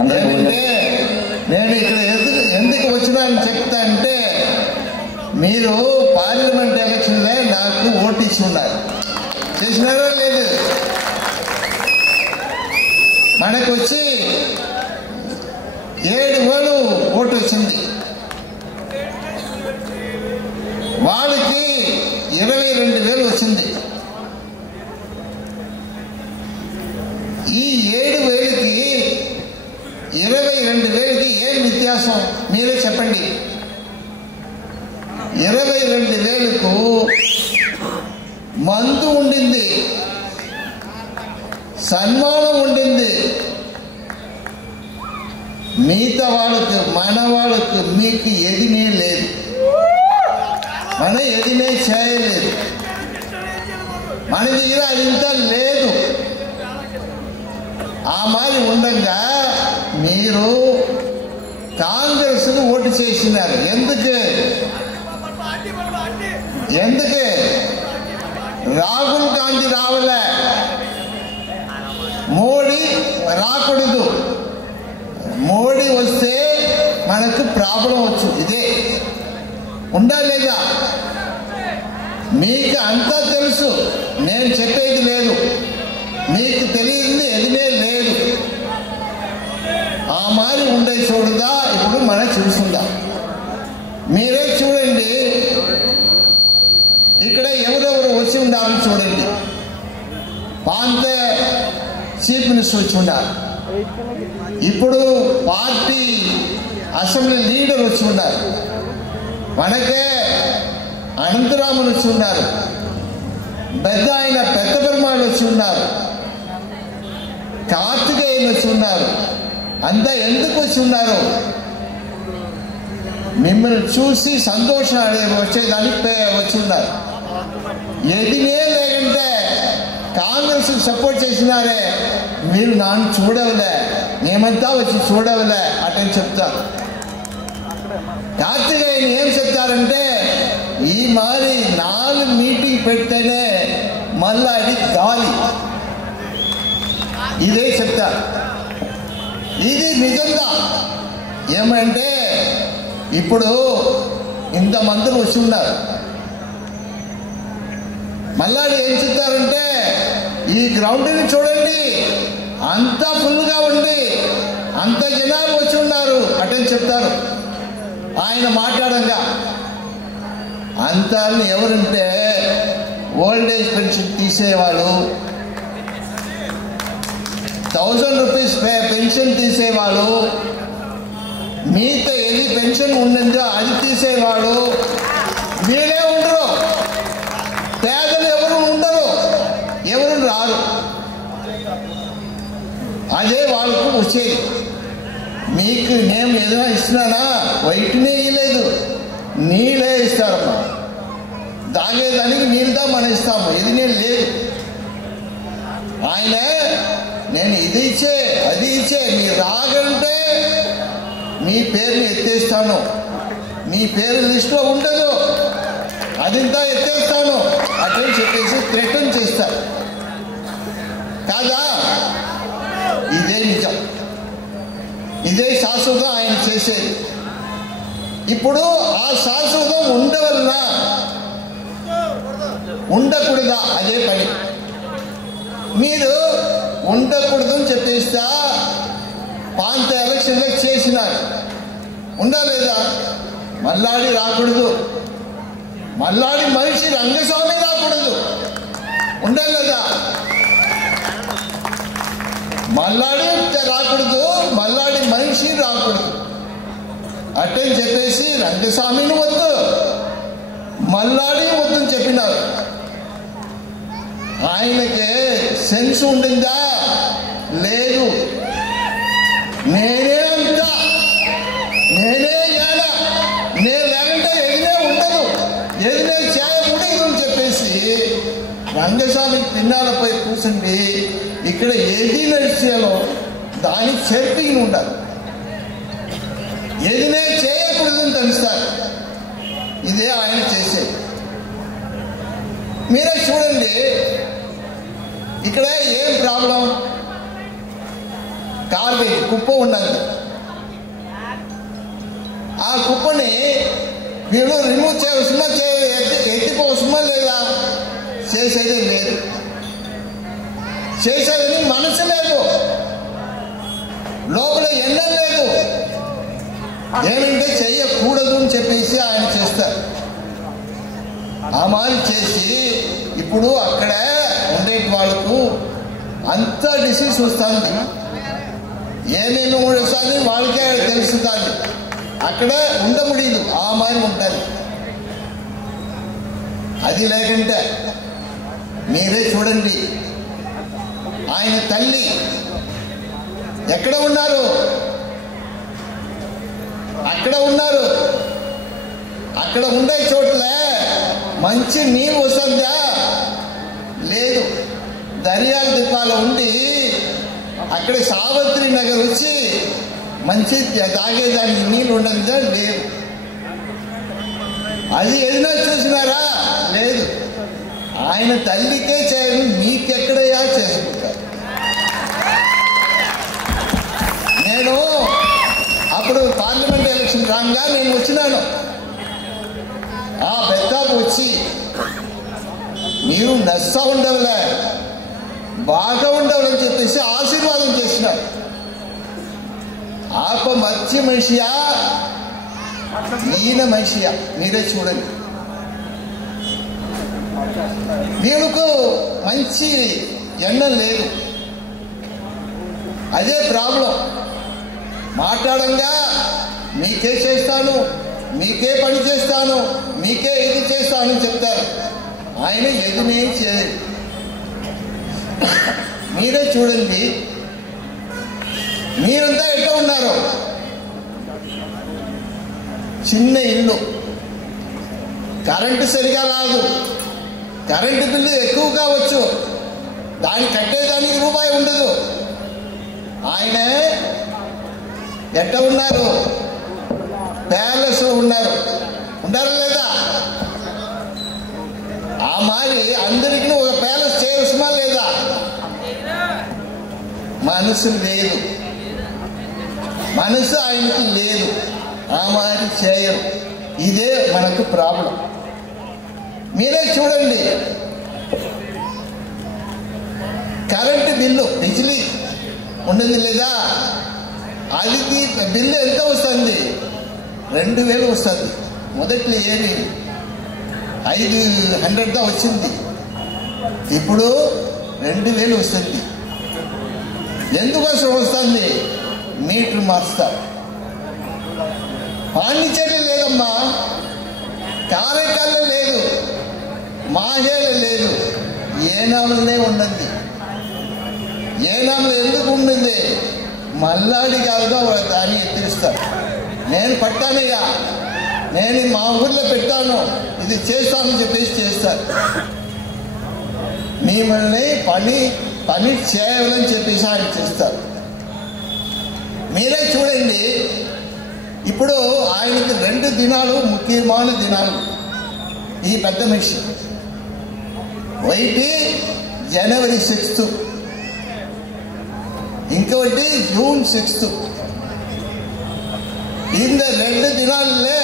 ఏమంటే నేను ఇక్కడ ఎందుకు వచ్చినానని చెప్తా అంటే, మీరు పార్లమెంట్ ఎలక్షన్లే నాకు ఓటు ఇచ్చి ఉన్నారు, చేసినారో లేదు? మనకు వచ్చి 7,000 ఓటు వచ్చింది, వాళ్ళకి 22,000 వచ్చింది. ఈ 7,000కి 22,000కి ఏం వ్యత్యాసం మీరే చెప్పండి. 22,000కు మందు ఉండింది, సన్మానం ఉండింది. మిగతా వాళ్ళకు మన వాళ్ళకు మీకు ఎదినే లేదు, మన ఎదినే చేయలేదు, మన దగ్గర అదింతా లేదు. ఆ మారి ఉండగా మీరు కాంగ్రెస్కు ఓటు చేసినారు. ఎందుకు? రాహుల్ గాంధీ రావాలే, మోడీ రాకూడదు. మోడీ వస్తే మనకు ప్రాబ్లం వచ్చు. ఇదే ఉండాలి లేదా? మీకు అంతా తెలుసు, నేను చెప్పేది లేదు. మీకు తెలియదు, ఎదినే లేదు. ఆ మారి ఉండే చూడదా ఇప్పుడు మనం చూస్తుందా? మీరే చూడండి, ఇక్కడ ఎవరెవరు వచ్చి ఉండాలని చూడండి. పాంత చీఫ్ మినిస్టర్ వచ్చి ఉన్నారు, ఇప్పుడు పార్టీ అసెంబ్లీ లీడర్ వచ్చి ఉన్నారు, మనకే అనంతరామన్ వచ్చి ఉన్నారు, పెద్ద ఆయన పెద్ద పెరుమాళ్ళు వచ్చి ఉన్నారు, కార్తికేయులు వచ్చి ఉన్నారు. అంతా ఎందుకు వచ్చి ఉన్నారు? మిమ్మల్ని చూసి సంతోషం వచ్చేదానికి వచ్చి ఉన్నారు. ఎదినే లేకంటే కాంగ్రెస్ సపోర్ట్ చేసినారే, మీరు నన్ను చూడవలే, మేమంతా వచ్చి చూడవలే అటని చెప్తారు. కార్తికేయులు ఏం చెప్తారంటే, ఈ మారి 4 మీటింగ్ పెడితేనే మళ్ళా అది గాలి, ఇదే చెప్తారు. ఇది నిజంగా ఏమంటే, ఇప్పుడు ఇంతమందిని వచ్చి ఉన్నారు, మళ్ళా ఏం చెప్తారంటే, ఈ గ్రౌండ్ని చూడండి అంతా ఫుల్గా ఉండి అంత జనాలు వచ్చి ఉన్నారు అటని చెప్తారు. ఆయన మాట్లాడంగా అంతా ఎవరుంటే ఓల్డ్ ఏజ్ పెన్షన్ తీసేవాళ్ళు, 1000 రూపీస్ పెన్షన్ తీసేవాళ్ళు, మిగతా ఏది పెన్షన్ ఉండిందో అది తీసేవాడు. వీళ్ళే ఉండరు, పేదలు ఎవరు ఉండరు, ఎవరు రారు. అదే వాళ్ళకు వచ్చేది. మీకు నేను ఏదైనా ఇస్తున్నానా? వైట్నే ఇవ్వలేదు, నీళ్ళే ఇస్తారమ్మా. తాగేదానికి నీళ్ళతో మనం ఇస్తాము, ఇది నేను లేదు. ఆయన నేను ఇది ఇచ్చే అది ఇచ్చే, మీరు రాగంటే మీ పేరుని ఎత్తేస్తాను, మీ పేరు లిస్టులో ఉండదు, అదింతా ఎత్తేస్తాను అట్లా చెప్పేసి థ్రెటన్ చేస్తారు కాదా? ఇదే నిజం, ఇదే శాశ్వతం ఆయన చేసేది. ఇప్పుడు ఆ శాశ్వతం ఉండవలన ఉండకూడదా? అదే పని. మీరు ఉండకూడదని చెప్పేస్తా పాంత ఎలక్షన్లో చేసినారు, ఉండలేదా? మల్లాడి రాకూడదు, మల్లాడి మనిషి రంగస్వామి రాకూడదు, ఉండలేదా? మల్లాడి రాకూడదు, మల్లాడి మనిషి రాకూడదు అట్టని చెప్పేసి రంగస్వామిని వద్దు, మల్లాడి వద్దని చెప్పినారు. ఆయనకి సెన్స్ ఉండిందా? లేదు. నేనే అంతా, నేనే ఏడా, నేను లేకంటే ఎదినే ఉండదు, ఎదినే చేయకూడదు అని చెప్పేసి రంగస్వామి పిన్నాలపై కూర్చుండి ఇక్కడ ఏది నడిచేయాలో దానికి సెర్పింగ్ ఉండాలి. ఎదినే చేయకూడదని తెలుస్తారు. ఇదే ఆయన చేసేది. మీరే చూడండి, ఇక్కడ ఏం ప్రాబ్లం? గార్బేజ్ కుప్ప ఉన్నది. ఆ కుప్పని వీళ్ళు రిమూవ్ చేయవలసిన ఎత్తిపోవలసిన లేదా? చేసేది లేదు. చేసేదని మనసు లేదు, లోపల ఎన్నం లేదు. ఏమంటే చెయ్యకూడదు అని చెప్పేసి ఆయన చేస్తారు. ఆ మారి చేసి ఇప్పుడు అక్కడ ఉండే వాళ్ళకు అంత డిసీజ్ వస్తుంది. ఏమేమి వస్తుంది వాళ్ళకే తెలుస్తుంది. అక్కడ ఉండముడిదు ఆ మారి ఉంటుంది. అది లేకుంటే మీరే చూడండి, ఆయన తల్లి ఎక్కడ ఉన్నారు? అక్కడ ఉన్నారు. అక్కడ ఉండే చోట్ల మంచి నీరు వస్తుందా? లేదు. దర్యాల దీపాలు ఉండి అక్కడ సావిత్రి నగర్ వచ్చి మంచి తాగేదానికి నీళ్ళు ఉండదా? లేదు. అది ఏదైనా చూసినారా? లేదు. ఆయన తల్లికే చేయను, మీకెక్కడయా చేసుకుంటారు? నేను అప్పుడు పార్లమెంట్ ఎలక్షన్ రాగా నేను వచ్చినాను. ఆ పెద్దాపు వచ్చి మీరు నష్టా ఉండవులే, బాగా ఉండవులని చెప్పేసి ఆశీర్వాదం చేసినాడు. ఆప మంచి మనిషియా, ఈయన మనిషియా? మీరే చూడండి. వీళ్ళకు మంచి ఎండం లేదు. అదే ప్రాబ్లం. మాట్లాడంగా మీకే చేస్తాను, మీకే పని చేస్తాను, మీకే ఇది చేస్తాను అని చెప్తారు. ఆయన ఎదునే చేయరు. మీరే చూడండి, మీరంతా ఎట్లా ఉన్నారు? చిన్న ఇల్లు, కరెంటు సరిగా రాదు, కరెంటు బిల్లు ఎక్కువ కావచ్చు, దాన్ని కట్టేదానికి రూపాయి ఉండదు. ఆయన ఎట్లా ఉన్నారు? ప్యాలెస్ ఉన్నారు. ఉండారా లేదా? ఆ మారి అందరికీ ఒక ప్యాలెస్ చేయవలసినా లేదా? మనసు లేదు, మనసు ఆయనకి లేదు. ఆ మారి చేయరు. ఇదే మనకు ప్రాబ్లం. మీరే చూడండి, కరెంటు బిల్లు బిజిలీ ఉండదు లేదా? అది బిల్లు ఎంత వస్తుంది? 2000 వస్తుంది. మొదట్లో ఏమి 500 వచ్చింది, ఇప్పుడు 2000 వస్తుంది. ఎందుకోసం వస్తుంది? మీటర్ మార్చుతారు. పాండిచేరి లేదమ్మా, కారైకాల్లో లేదు, మాహేలో లేదు, ఏనాములనే ఉన్నది. ఏనాములు ఎందుకు ఉండింది? మల్లాడి గారుగా దాన్ని ఎత్తిరిస్తారు. నేను పట్టానయ్యా, నేను మా ఊర్లో పెట్టాను, ఇది చేస్తానని చెప్పేసి చేస్తారు. మిమ్మల్ని పని చేయాలని చెప్పేసి ఆయన చేస్తారు. మీరే చూడండి, ఇప్పుడు ఆయనకి 2 దినాలు ముఖ్యమైన దినాలు. ఈ పెద్ద మనిషి ఒకటి జనవరి 6, ఇంకొకటి జూన్ 6. இந்த 2 దినాలే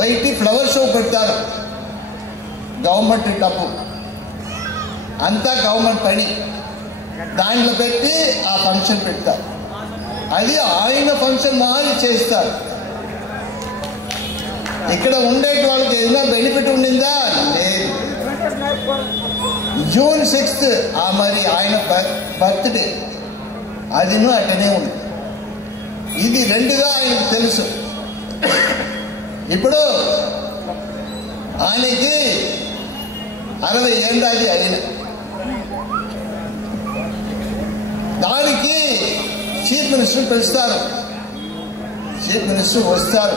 ఒకటి ఫ్లవర్ షో పెడతారు. గవర్నమెంట్ డబ్బు అంతా గవర్నమెంట్ పని, దాంట్లో పెట్టి ఆ ఫంక్షన్ పెడతారు. అది ఆయన ఫంక్షన్ మారి చేస్తారు. ఇక్కడ ఉండే వాళ్ళకి ఏదైనా బెనిఫిట్ ఉండిందా? లేదు. జూన్ 6 ఆ మరి ఆయన బర్త్డే, అదిను అట్టనే ఉంది. ఇది 2గా ఆయనకు తెలుసు. ఇప్పుడు ఆయనకి 60 ఏళ్ళది అయిన దానికి చీఫ్ మినిస్టర్ పిలుస్తారు. చీఫ్ మినిస్టర్ వస్తారు.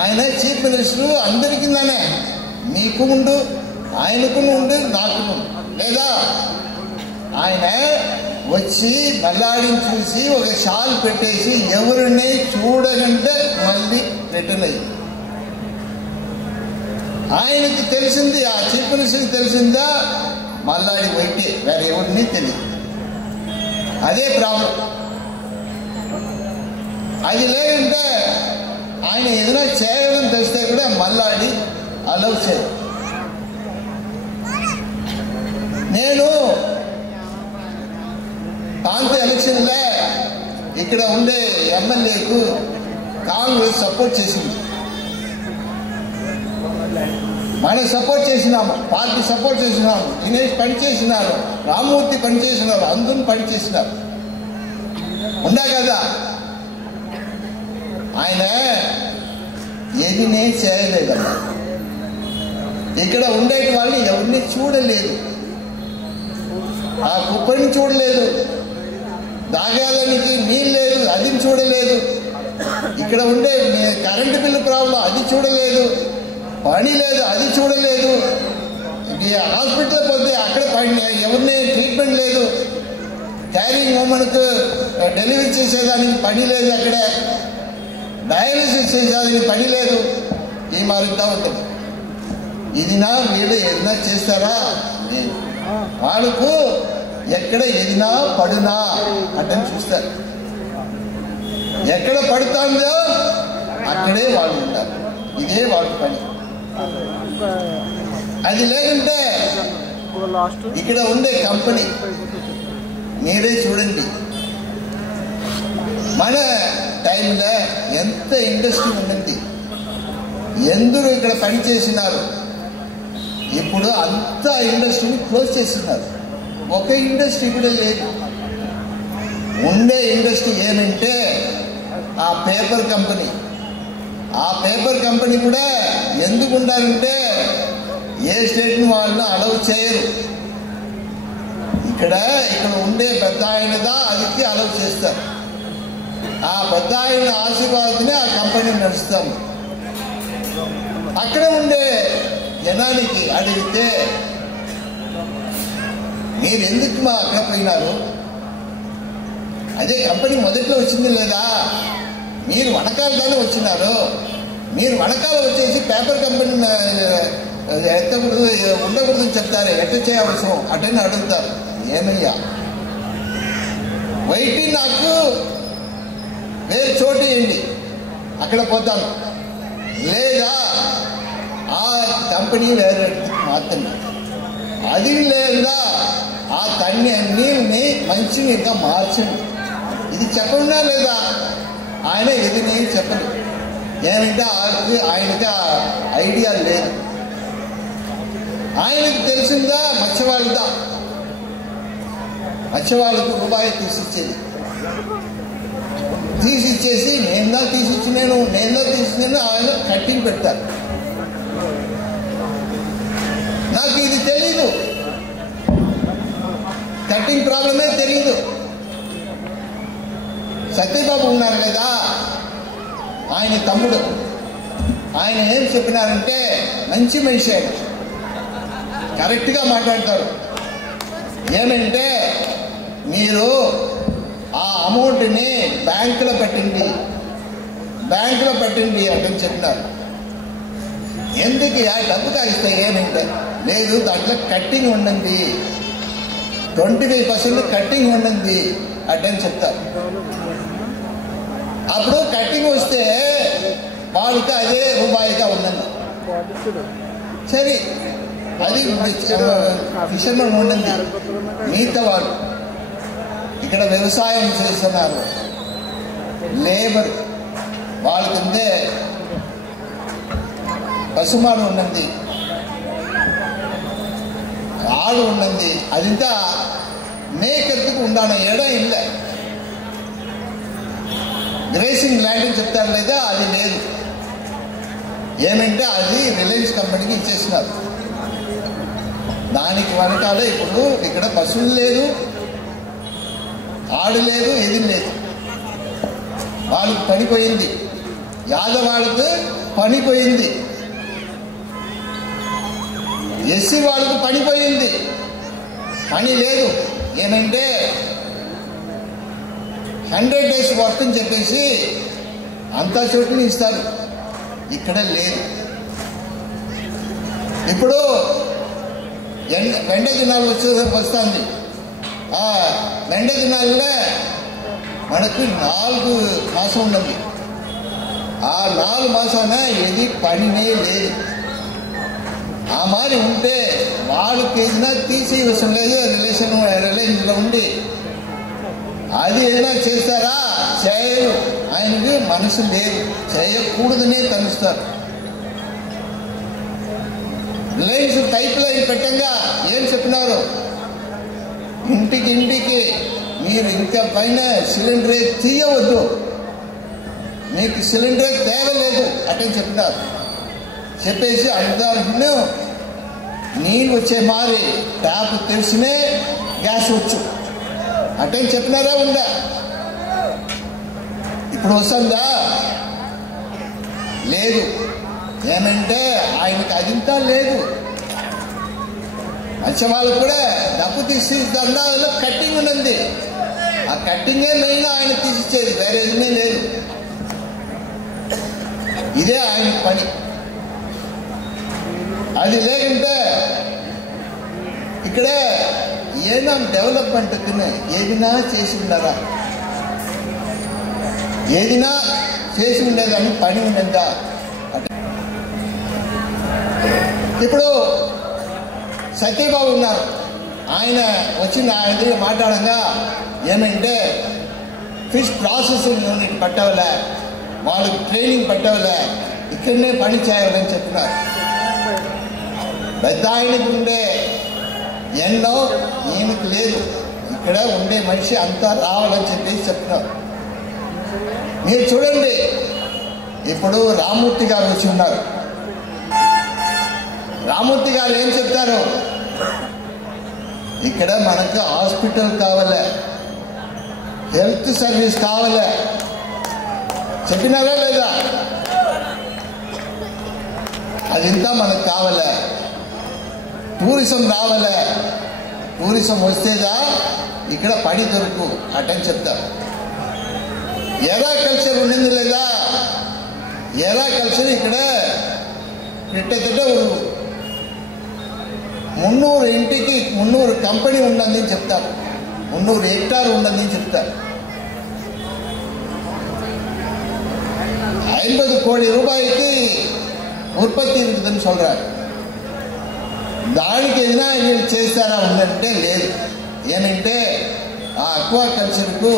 ఆయన చీఫ్ మినిస్టర్ అందరికిందనే, మీకు ఉండు, ఆయనకు ఉండు, నాకు లేదా? ఆయన వచ్చి మల్లాడిని చూసి ఒక షాల్ పెట్టేసి ఎవరిని చూడగంటే మళ్ళీ రిటర్న్ అయ్యి, ఆయనకి తెలిసింది, ఆ చీఫ్ మినిస్టర్కి తెలిసిందా మల్లాడి వైటే, వేరే ఎవరిని తెలియదు. అదే ప్రాబ్లం. అది లేదంటే ఆయన ఏదైనా చేయడం తెస్తే కూడా మళ్ళాడి అలౌ చేయరు. నేను ప్రాంత ఎలక్షన్లే ఇక్కడ ఉండే ఎమ్మెల్యేకు కాంగ్రెస్ సపోర్ట్ చేసింది. మనం సపోర్ట్ చేసినాము, పార్టీ సపోర్ట్ చేసినాము, దినేష్ పనిచేసినారు, రామ్మూర్తి పనిచేసినారు, అందరూ పనిచేసినారు. ఉందా కదా? ఆయన ఏదినే చేయలేదమ్మా. ఇక్కడ ఉండే వాళ్ళని ఎవరిని చూడలేదు, ఆ కుప్పని చూడలేదు, దాగాదానికి నీళ్ళు లేదు అది చూడలేదు, ఇక్కడ ఉండే కరెంటు బిల్లు ప్రాబ్లం అది చూడలేదు, పని లేదు అది చూడలేదు, హాస్పిటల్ పోతే అక్కడ ఎవరిని ట్రీట్మెంట్ లేదు, క్యారింగ్ ఉమెన్కు డెలివరీ చేసేదానికి పని లేదు, అక్కడ డయాలసిస్ చేసేదానికి పని లేదు. ఈ మారుతా ఉంటుంది. ఇది నా వీళ్ళు ఏదైనా చేస్తారా? వాళ్ళకు ఎక్కడ ఎదినా పడునా అంటే చూస్తారు. ఎక్కడ పడుతుందో అక్కడే వాళ్ళు ఉంటారు. ఇదే వాళ్ళ పని. అది లేకుంటే ఇక్కడ ఉండే కంపెనీ మీరే చూడండి. మన టైంలో ఎంత ఇండస్ట్రీ ఉండింది, ఎందరూ ఇక్కడ పని చేసినారు. ఇప్పుడు అంత ఇండస్ట్రీని క్లోజ్ చేస్తున్నారు. ఒక ఇండస్ట్రీ కూడా లేదు. ఉండే ఇండస్ట్రీ ఏమంటే ఆ పేపర్ కంపెనీ. ఆ పేపర్ కంపెనీ కూడా ఎందుకు ఉండాలంటే ఏ స్టేట్ని వాళ్ళని అలౌ చేయరు. ఇక్కడ ఉండే పెద్ద ఆయనదా అదికి అలౌ చేస్తారు. ఆ పెద్ద ఆయన ఆశీర్వాదనే ఆ కంపెనీ నడుస్తాము. అక్కడ ఉండే జనానికి అడిగితే మీరు ఎందుకు మా అక్కడ పోయినారు? అదే కంపెనీ మొదట్లో వచ్చింది లేదా? మీరు వనకాలగానే వచ్చినారు. మీరు వనకాల వచ్చేసి పేపర్ కంపెనీ ఎత్తకూడదు ఉండకూడదని చెప్తారు. ఎట్ట చేయవలసం అటని అడుగుతారు. ఏమయ్యా వైటి నాకు వేరే చోటు వేయండి, అక్కడ పోతాను, లేదా ఆ కంపెనీ వేరే మాత్రమే. అది లేదా ఆ తన్ని నీళ్ళని మంచి ఇంకా మార్చండి. ఇది చెప్పకుండా లేదా? ఆయన ఇది నేను చెప్పను. ఏమంటే ఆయనకి ఆ ఐడియా లేదు. ఆయనకు తెలిసిందా మత్స్యవాళ్ళదా? మత్స్యవాళ్ళకు రూపాయి తీసిచ్చేది. తీసిచ్చేసి నేందా తీసిచ్చినాను ఆయన కట్టింగ్ పెడతారు. నాకు ఇది తెలీదు, కట్టింగ్ ప్రాబ్లమే తెలీదు. సత్యబాబు ఉన్నారు కదా, ఆయన తమ్ముడు. ఆయన ఏం చెప్పినారంటే మంచి మనిషి, ఆయన కరెక్ట్గా మాట్లాడతారు. ఏమంటే మీరు ఆ అమౌంట్ని బ్యాంకులో పెట్టండి అని చెప్పినారు. ఎందుకు ఆ డబ్బు కాగిస్తే ఏమంటే లేదు, దాంట్లో కట్టింగ్ ఉండండి, 25% కట్టింగ్ ఉండండి అడ్డని చెప్తారు. అప్పుడు కట్టింగ్ వస్తే వాళ్ళకి అదే రూపాయిగా ఉండండి. సరే, అది ఫిషర్మెన్ ఉండండి. మిగతా వాళ్ళు ఇక్కడ వ్యవసాయం చేస్తున్నారు, లేబర్ వాళ్ళకిందే పశుమాడు ఉన్నది, ఆడు ఉన్నది. అదింతా మేకర్కి ఉండాలి. ఇடம் ఇల్ల గ్రేసింగ్ ల్యాండ్ అని చెప్తారు లేదా, అది లేదు. ఏమంటే అది రిలయన్స్ కంపెనీకి ఇచ్చేసినారు. దానికి వెనకాల ఇప్పుడు ఇక్కడ పశువులు లేదు, ఆడు లేదు, ఏది లేదు. వాళ్ళకి పనిపోయింది, యాదవాళ్ళకు పనిపోయింది, ఎస్సీ వాళ్ళకు పనిపోయింది. పని లేదు. ఏమంటే 100 days వర్క్ అని చెప్పేసి అంతా చోట్ల ఇస్తారు, ఇక్కడ లేదు. ఇప్పుడు ఎండ దినాలు వస్తుంది. మెండ దినాల్లో మనకు 4 మాసం ఉన్నది. ఆ 4 మాసాన ఏది పనినే లేదు. ఆ మారి ఉంటే వాళ్ళకి ఏదైనా తీసేయవసరం లేదు. రిలేషన్లో ఉండి అది ఏదైనా చేస్తారా? చేయరు. ఆయనకి మనసు లేదు, చేయకూడదనే తలుస్తారు. రిలయన్స్ పైప్ లైన్ పెట్టంగా ఏం చెప్పినారు? ఇంటికి మీరు ఇంకా పైన సిలిండరే తీయవద్దు, మీకు సిలిండరే తేవలేదు అటని చెప్పినారు. చెప్పేసి అందరూ నీళ్ళు వచ్చే మారి ట్యాప్ తెలిసినే గ్యాస్ వచ్చు అటని చెప్పినారా? ఉందా? ఇప్పుడు వస్తుందా? లేదు. ఏమంటే ఆయనకి అదింతా లేదు. మంచి వాళ్ళు కూడా డబ్బు తీసి దండాలలో కట్టింగ్ ఉన్నది. ఆ కట్టింగే మెయిన్ ఆయన తీసిచ్చేది, వేరే ఏదీ లేదు. ఇదే ఆయన పని. అది లేకుంటే ఇక్కడే ఏదైనా డెవలప్మెంట్ ఏదినా చేసి ఉన్నారా? ఏదినా చేసి ఉండేదాన్ని పని ఉండేదా? ఇప్పుడు సత్యబాబు ఉన్నారు. ఆయన వచ్చి నా ఎదురు మాట్లాడంగా ఏమంటే ఫిష్ ప్రాసెసింగ్ యూనిట్ పట్టవలే, వాళ్ళకి ట్రైనింగ్ పట్టవలే, ఇక్కడనే పని చేయాలని చెప్పినారు. పెద్ద ఆయనకు ఉండే ఎన్నో ఈయనకు లేదు. ఇక్కడ ఉండే మనిషి అంతా రావాలని చెప్పేసి చెప్తున్నారు. మీరు చూడండి, ఇప్పుడు రామ్మూర్తి గారు వచ్చి ఉన్నారు. రామ్మూర్తి గారు ఏం చెప్తారు? ఇక్కడ మనకు హాస్పిటల్ కావాలే, హెల్త్ సర్వీస్ కావాలే. చెప్పినారా లేదా? అదింతా మనకు కావాలే. టూరిజం రావాలే. టూరిజం వస్తేదా ఇక్కడ పని దొరుకు అటని చెప్తారు. ఎరా కల్చర్ ఉండింది లేదా? ఎరా కల్చర్ ఇక్కడ పెట్టేదంటే 300 ఇంటికి 300 కంపెనీ ఉన్నదని చెప్తారు. 300 హెక్టార్ ఉన్నదని చెప్తారు. 50 కోటి రూపాయలకి ఉత్పత్తి இருக்குதுன்னு சொல்றாரு. దానికి ఏదైనా వీళ్ళు చేస్తారా ఉందంటే లేదు. ఏమంటే ఆ అక్వా కల్చర్కు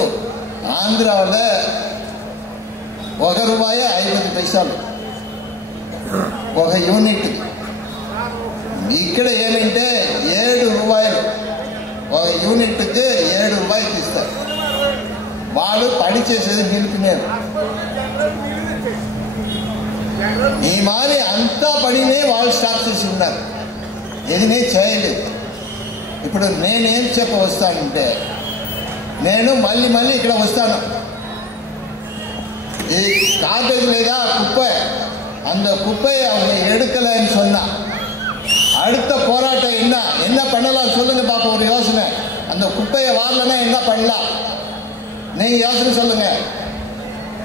ఆంధ్రాలో ₹1.50 ఒక యూనిట్. ఇక్కడ ఏమంటే ₹7 ఒక యూనిట్కి ₹7 ఇస్తారు. వాళ్ళు పని చేసేది నిలిపినారు. ఈ మారి అంతా పనినే వాళ్ళు స్టాప్ చేసి ఉన్నారు, ఏదినే చేయలేదు. ఇప్పుడు నేనేం చెప్ప వస్తానంటే, నేను మళ్ళీ ఇక్కడ వస్తాను. ఈ காப்பேஜ் లేదా குப்பை, அந்த குப்பையை அவங்க எடுக்கலைன்னு சொன்னா அடுத்த போராட்டம் என்ன பண்ணலாம் சொல்லுங்க பாப்போம். ஒரு யோசனை, அந்த குப்பையை வாரலன்னா என்ன பண்ணலாம்? நீங்க யோசனை சொல்லுங்க.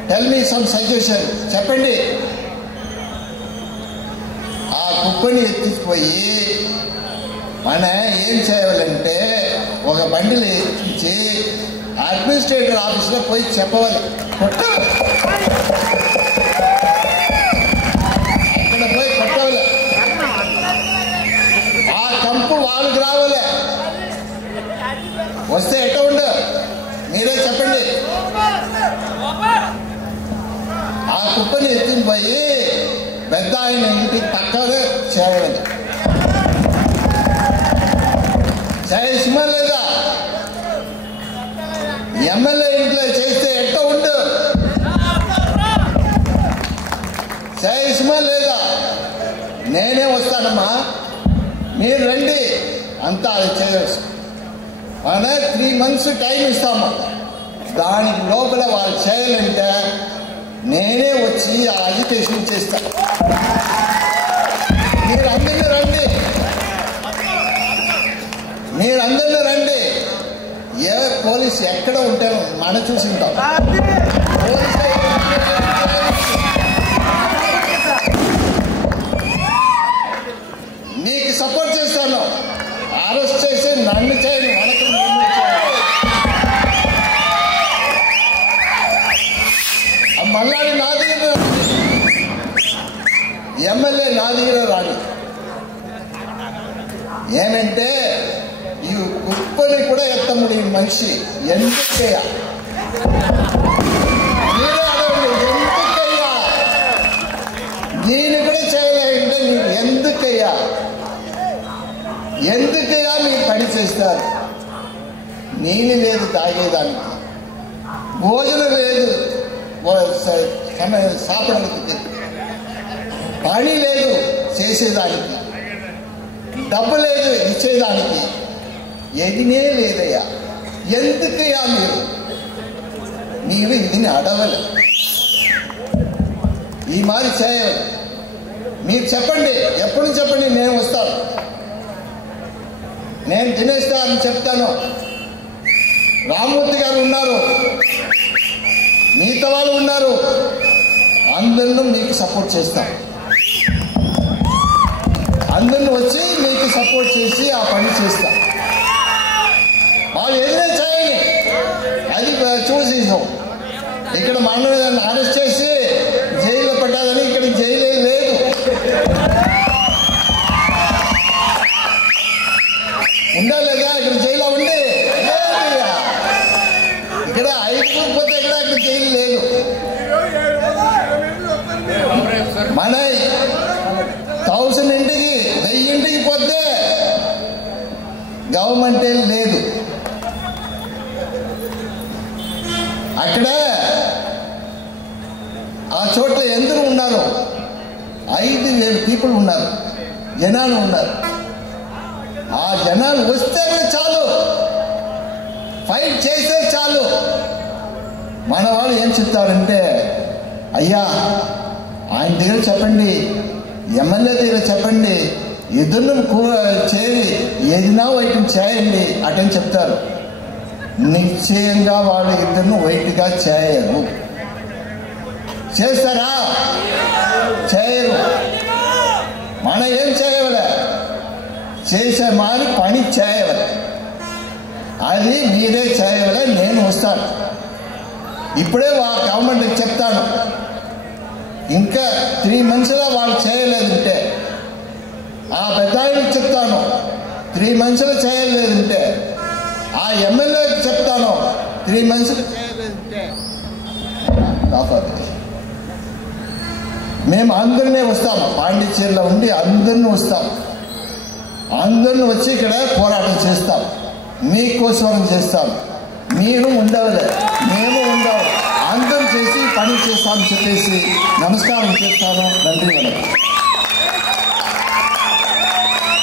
టెల్ మీ సమ్ సజెషన్, చెప్పండి. ఆ కుప్పని ఎత్తిపోయి మన ఏం చేయాలంటే ఒక బండిలో ఎత్తించి అడ్మినిస్ట్రేటివ్ ఆఫీస్లో పోయి చెప్పవాలి. అక్కడ పోయి కొట్టవాలి. ఆ కంపు వాళ్ళకి రావాలి. వస్తే ఎట్ట ఉండు మీరే చెప్పండి. ఆ కుప్పని ఎత్తుని పోయి పెద్ద ఆయన ఇంటికి పక్కనే చేయాలి. చేసిమా లేదా? ఎమ్మెల్యే ఇంట్లో చేస్తే ఎట్ట ఉండు? చేసిమా లేదా? నేనే వస్తానమ్మా, మీరు రండి అంతా అది చేయవచ్చు. మన 3 months టైం ఇస్తాము. దానికి లోపల వాళ్ళు చేయాలంటే నేనే వచ్చి ఆ అజిటేషన్ చేస్తా. మీరందరూ రండి. ఏ పోలీసు ఎక్కడ ఉంటే మనం చూసింటాం. నీకు సపోర్ట్ చేస్తాను. అరెస్ట్ చేసి నన్ను చేయండి, మనకు మనిషి ఎందుకయ్యా మీరే అడగండి, ఎందుకయ్యా నేను కూడా చేయలేదంటే మీరు ఎందుకయ్యా మీరు పని చేస్తారు? నీళ్ళు లేదు తాగేదానికి, భోజనం లేదు సాపడానికి, పని లేదు చేసేదానికి, డబ్బు లేదు ఇచ్చేదానికి, ఎదినే లేదయ్యా. ఎందుకయ్యా మీరు ఇది అడవలే, ఈ మారి చేయరు. మీరు చెప్పండి, ఎప్పుడు చెప్పండి, నేను వస్తాను, నేను తినేస్తానని చెప్తాను. రామ్మూర్తి గారు ఉన్నారు, మిగతా వాళ్ళు ఉన్నారు, అందరినీ మీకు సపోర్ట్ చేస్తాం. అందరిని వచ్చి మీకు సపోర్ట్ చేసి ఆ పని చేస్తాం. వాళ్ళు ఏదైనా చేయండి, అది చూసేసాం. ఇక్కడ మనల్ని అరెస్ట్ చేసి జైల్లో పెట్టాలని ఇక్కడ జైలే లేదు. ఉండాలేదా ఇక్కడ జైల్లో ఉండి? ఇక్కడ 5 పోతే ఇక్కడ జైలు లేదు. మన 1000 ఇంటికి 1000 ఇంటికి పోతే గవర్నమెంటే లేదు. అక్కడ ఆ చోట్ల ఎందరూ ఉన్నారు? 5,000 పీపుల్ ఉన్నారు, జనాలు ఉన్నారు. ఆ జనాలు వస్తే చాలు, ఫైట్ చేస్తే చాలు. మన వాళ్ళు ఏం చెప్తారంటే, అయ్యా ఆయన దగ్గర చెప్పండి, ఎమ్మెల్యే దగ్గర చెప్పండి, ఇద్దరు చేరి ఏదినా వైపు చేయండి అటని చెప్తారు. నిశ్చయంగా వాళ్ళు ఇద్దరు వైట్గా చేయరు. చేస్తారా? చేయరు. మనం ఏం చేయవలే, చేసే మారి పని చేయవలే, అది మీరే చేయవలే. నేను వస్తాను, ఇప్పుడే గవర్నమెంట్కి చెప్తాను. ఇంకా 3 మంత్స్లో వాళ్ళు చేయలేదంటే ఆ పెద్ద ఆయనకి చెప్తాను, 3 మంత్స్లో చేయలేదంటే ఆ ఎమ్మెల్యేకి చెప్తాను, 3 మంత్స్లో చేయలేదంటే మేము అందరినీ వస్తాం. పాండిచ్చేరిలో ఉండి అందరినీ వస్తాం, అందరిని వచ్చి ఇక్కడ పోరాటం చేస్తాం, మీకోసం చేస్తాం. మీరు ఉండవలే, మేము ఉండవు, అందరం చేసి పని చేస్తామని చెప్పేసి నమస్కారం చేస్తాను. నంది.